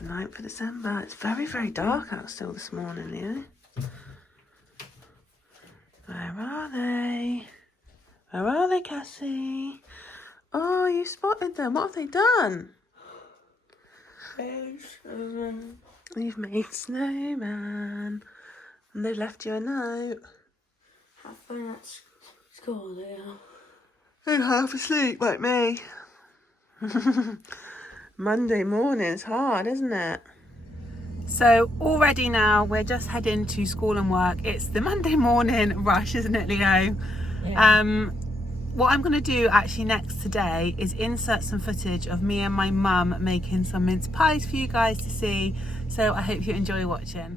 the 9th of December. It's very, very dark out still this morning, Leo. Where are they? Where are they, Cassie? Oh, you spotted them. What have they done? You've made snowman. And they've left you a note. Have fun at school, Leo. And half asleep like me. Monday morning's hard, isn't it? So already now we're just heading to school and work. It's the Monday morning rush, isn't it, Leo? Yeah. What I'm going to do actually next today is insert some footage of me and my mum making some mince pies for you guys to see. So I hope you enjoy watching.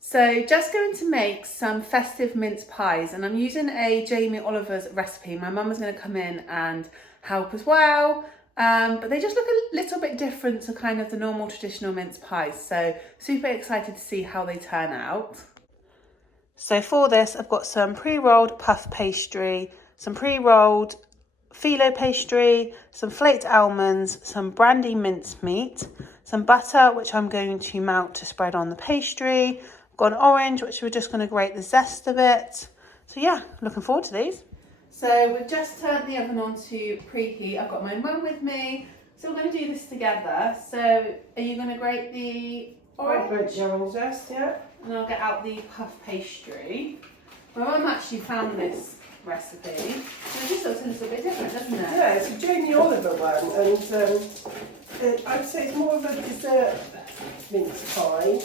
So just going to make some festive mince pies, and I'm using a Jamie Oliver's recipe. My mum is going to come in and help as well. But they just look a little bit different to kind of the normal traditional mince pies. So super excited to see how they turn out. So for this, I've got some pre-rolled puff pastry, some pre-rolled phyllo pastry, some flaked almonds, some brandy mincemeat, some butter, which I'm going to melt to spread on the pastry. I've got an orange, which we're just going to grate the zest of it. So yeah, looking forward to these. So we've just turned the oven on to preheat. I've got my mum with me. So we're going to do this together. So are you going to grate the orange? I'll grate the orange zest, yeah. And I'll get out the puff pastry. My mum actually found this recipe. And it just looks a little bit different, doesn't it? Yeah, it's a Jamie Oliver one, and I'd say it's more of a dessert mince pie.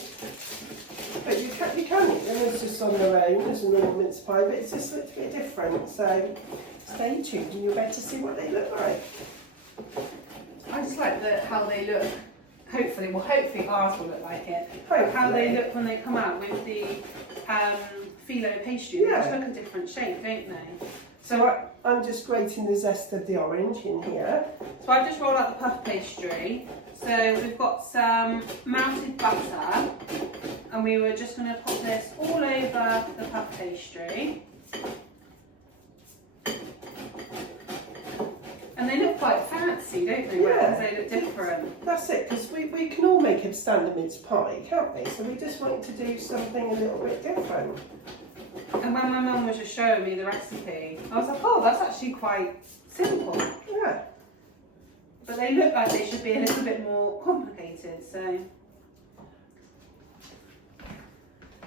But you can eat them as just on their own as a normal mince pie, but it's just a little bit different. So stay tuned and you'll get to see what they look like. I just like how they look. Hopefully ours will look like it. Hopefully. How they look when they come out with the phyllo pastry. They just Yeah. look a different shape, don't they? So I'm just grating the zest of the orange in here. So I've just rolled out the puff pastry. So we've got some melted butter, and we were just going to put this all over the puff pastry. And they look quite fancy, don't they? Yeah. Because they look different. That's it, because we can all make a standard mince pie, can't we? So we just wanted to do something a little bit different. And when my mum was just showing me the recipe, I was like, oh, that's actually quite simple. Yeah. But they look like they should be a little bit more complicated, so.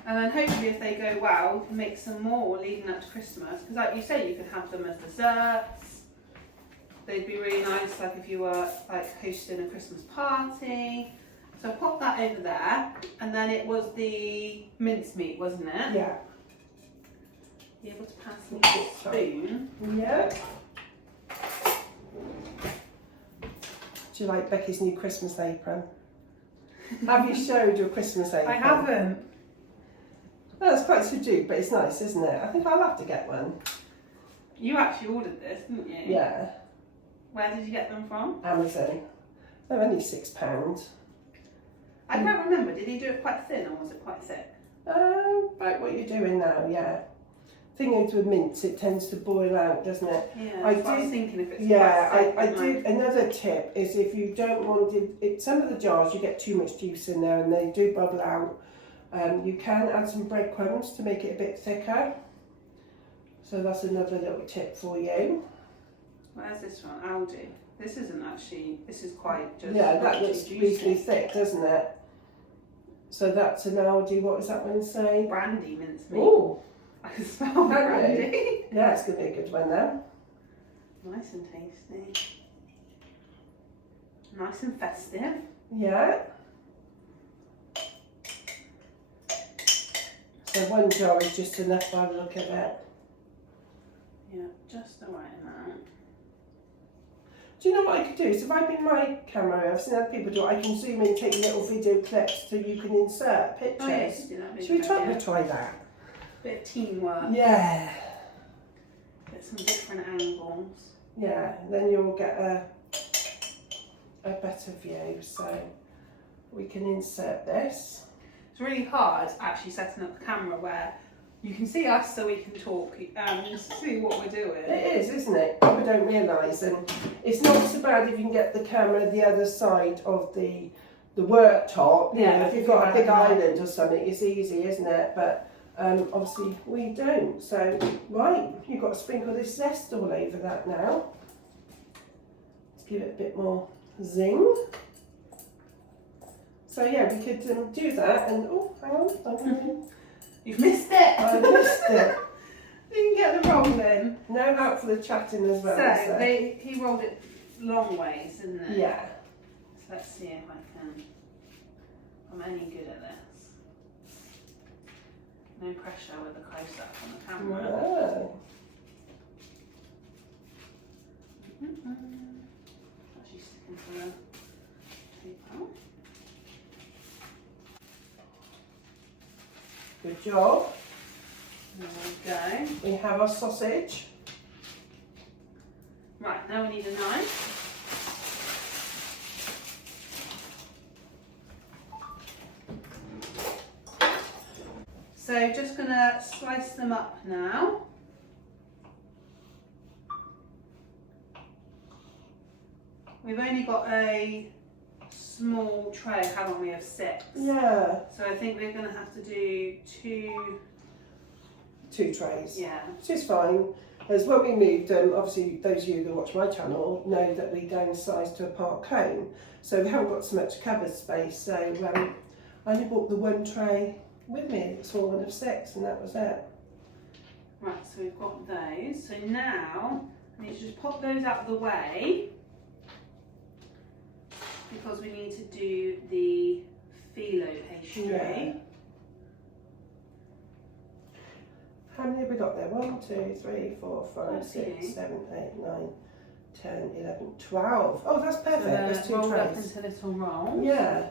And then hopefully if they go well, we can make some more leading up to Christmas. Because like you say, you could have them as desserts. They'd be really nice, like if you were like hosting a Christmas party. So pop that over there. And then it was the mincemeat, wasn't it? Yeah. You able to pass me the spoon? Yeah. Do you like Becky's new Christmas apron? Have you showed your Christmas apron? I haven't. Well, it's quite subdued, but it's nice, isn't it? I think I'll have to get one. You actually ordered this, didn't you? Yeah. Where did you get them from? Amazon. They're only £6. I can't remember. Did he do it quite thin or was it quite thick? About what you're doing now, yeah. Thing is with mince, it tends to boil out, doesn't it? Yeah, I was thinking if it's yeah, quite thick. I do. Another tip is if you don't want it, some of the jars you get too much juice in there and they do bubble out. You can add some breadcrumbs to make it a bit thicker. So that's another little tip for you. Where's this one? Aldi. This isn't actually, this is quite just. Yeah, that looks juicy. reasonably thick, doesn't it? So that's an Aldi, what does that one say? Brandy mincemeat. Oh, I can smell brandy. yeah, it's going to be a good one then. Nice and tasty. Nice and festive. Yeah. So one jar is just enough by the look of it. Yeah, just the right amount. Do you know what I could do? So if I bring my camera, I've seen other people do it, I can zoom in, take little video clips so you can insert pictures. Oh, yeah, you could do that. Should we try that? Bit of teamwork. Yeah. Get some different angles. Yeah, then you'll get a better view. So we can insert this. It's really hard actually setting up the camera where you can see us so we can talk and see what we're doing. It is, isn't it? People don't realise, and it's not so bad if you can get the camera the other side of the the worktop. You Yeah, know, if you've got a big island or something, it's easy, isn't it? But obviously we don't. So right, you've got to sprinkle this zest all over that now. Let's give it a bit more zing. So yeah, we could do that. And oh, hang on, You've missed it. I missed it. You can get the roll then. No help for the chatting as well. So he rolled it long ways, didn't it? Yeah. So let's see if I can. I'm any good at this. No pressure with the close up on the camera. Wow. Actually sticking to the paper. Good job. There we go. We have our sausage. Right, now we need a knife. So just gonna slice them up now. We've only got a small tray, haven't we, of 6? Yeah. So I think we're gonna have to do 2. 2 trays. Yeah. Which is fine. As when we moved, obviously those of you that watch my channel know that we downsized to a park home. So we haven't got so much cupboard space. So I only bought the 1 tray with me, the small one of 6, and that was it. Right, so we've got those. So now I need to just pop those out of the way because we need to do the phyllo pastry. Yeah. How many have we got there? 1, 2, 3, 4, 5, 6, 7, 8, 9, 10, 11, 12. Oh, that's perfect. So There's 2 rolled up trays. into little rolls. Yeah.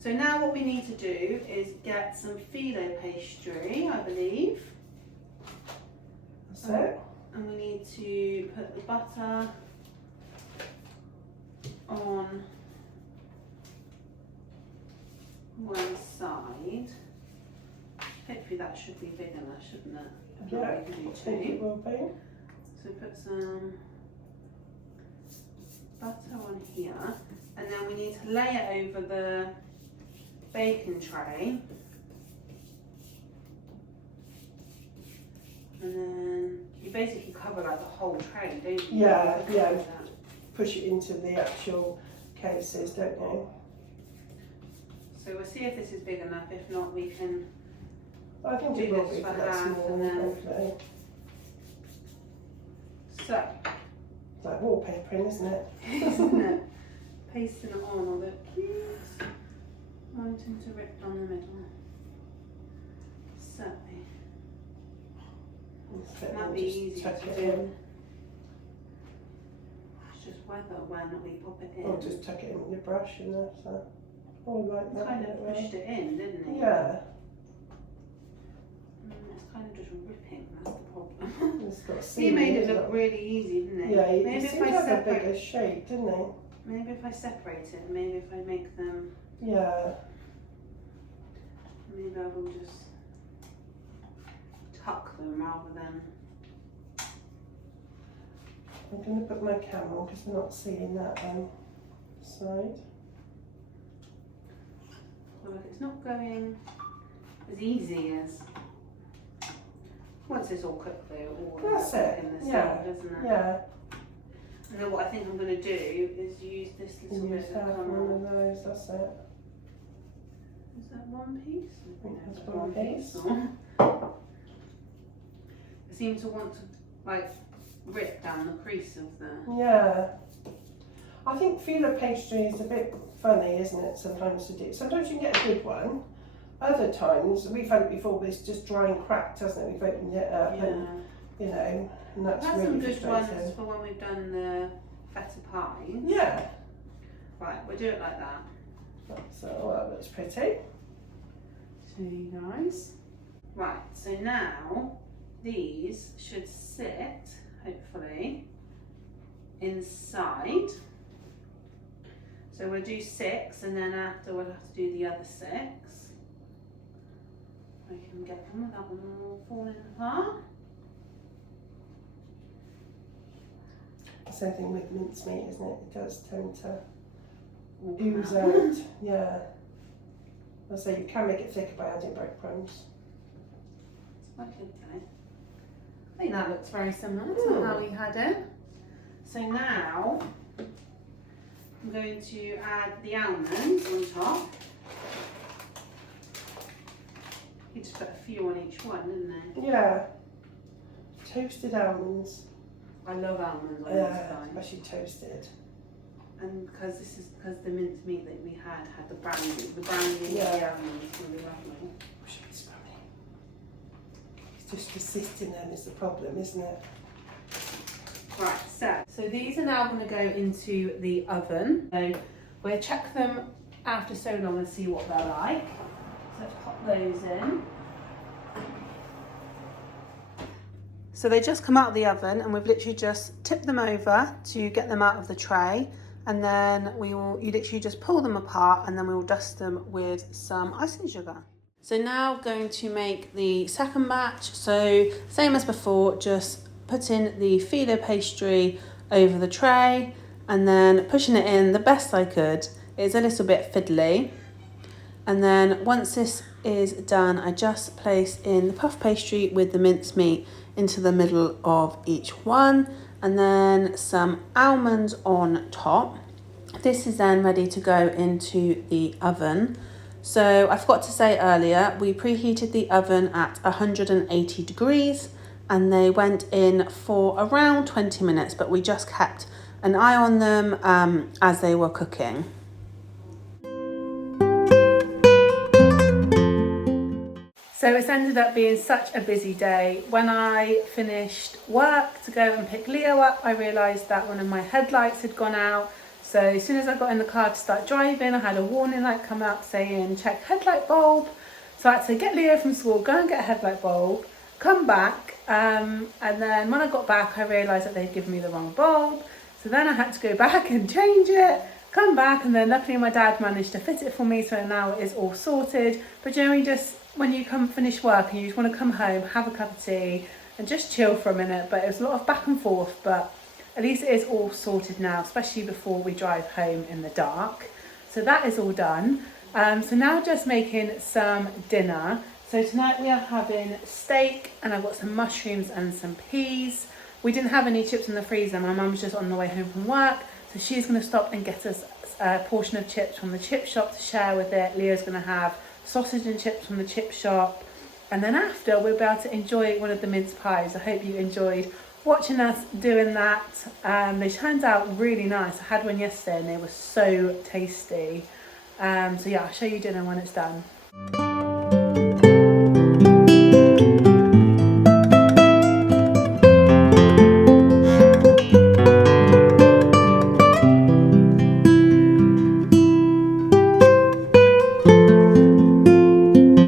So now what we need to do is get some phyllo pastry, I believe. That's it. And we need to put the butter on one side. Hopefully that should be big enough, shouldn't it? If not, Yeah, we can do I think 2. it will be. So put some butter on here, and then we need to lay it over the baking tray, and then you basically cover like the whole tray, don't you? Yeah, You yeah. cover that. Push it into the actual cases, don't you? So we'll see if this is big enough. If not, we can. I think Do it will this be for for that half small, and then- hopefully. So, It's like wallpapering, isn't it? isn't it? Pasting it on, although it keeps wanting to rip down the middle. So, So might we'll be just easier tuck to it do. in. It's just whether when we pop it in. Or just tuck it in with your brush and that's that. All like that. Kind of that way. pushed it in, didn't it? Yeah. It's kind of just ripping, that's the problem. It's got a He made it seam, look really easy, didn't he? Yeah, he Maybe seemed if to I have a separate, bigger shape, didn't he? maybe if I separate it, maybe if I make them, Yeah. maybe I will just tuck them rather than. I'm going to put my camera on because I'm not seeing that side. Well, look, it's not going as easy as. Once it's all cooked though, all That's it, in the yeah, same, doesn't it? Yeah. And then what I think I'm going to do is use this little Use bit half of one of those, that's it. Is that one piece? I think No, that's one piece. I seem to want to like rip down the crease of the. Yeah. I think phyllo pastry is a bit funny, isn't it, sometimes to do. Sometimes you can get a good one. Other times, we've had it before, but it's just dry and cracked, hasn't it? We've opened it up and, you know, and that's We've had really some good frustrating. ones for when we've done the feta pies. Yeah. Right, we'll do it like that. So that looks pretty. So you guys. Right, so now these should sit, hopefully, inside. So we'll do 6 and then after we'll have to do the other 6. I can get them without them all falling apart. The same thing with mincemeat, isn't it? It does tend to, you know, fall apart. Yeah, it's kind of pushing it in, didn't it? Maybe if I separate it, maybe if I make them. Yeah, all come ooze out. out. Yeah. I say you can make it thicker by adding breadcrumbs. Okay. I think that looks very similar to how we had it. So now I'm going to add the almonds on top. You just put a few on each one, didn't they? Yeah. Toasted almonds. I love almonds on Yeah, this time. especially toasted. And because the mince meat that we had the brownie, the brownie Yeah. and the almonds really lovely. It's just persisting then is the problem, isn't it? Right, so these are now going to go into the oven. So we'll check them after so long and see what they're like. So let's pop those in. So they just come out of the oven and we've literally just tipped them over to get them out of the tray. And then you literally just pull them apart and then we will dust them with some icing sugar. So now going to make the second batch. So same as before, just putting the filo pastry over the tray and then pushing it in the best I could. It's a little bit fiddly. And then once this is done, I just place in the puff pastry with the mincemeat into the middle of each one and then some almonds on top. This is then ready to go into the oven. So I forgot to say earlier, we preheated the oven at 180 degrees and they went in for around 20 minutes, but we just kept an eye on them as they were cooking. So it's ended up being such a busy day. When I finished work to go and pick Leo up, I realised that one of my headlights had gone out. So as soon as I got in the car to start driving, I had a warning light come up saying check headlight bulb. So I had to get Leo from school, go and get a headlight bulb, come back, and then when I got back I realised that they'd given me the wrong bulb. So then I had to go back and change it, come back, and then luckily my dad managed to fit it for me, so now it is all sorted. But generally just when you come finish work and you just want to come home, have a cup of tea and just chill for a minute. But it was a lot of back and forth, but at least it is all sorted now, especially before we drive home in the dark. So that is all done. So now just making some dinner. So tonight we are having steak and I've got some mushrooms and some peas. We didn't have any chips in the freezer. My mum's just on the way home from work. So she's going to stop and get us a portion of chips from the chip shop to share with it. Leo's going to have sausage and chips from the chip shop. And then after we'll be able to enjoy one of the mince pies. I hope you enjoyed watching us doing that. They turned out really nice. I had one yesterday and they were so tasty. So yeah, I'll show you dinner when it's done.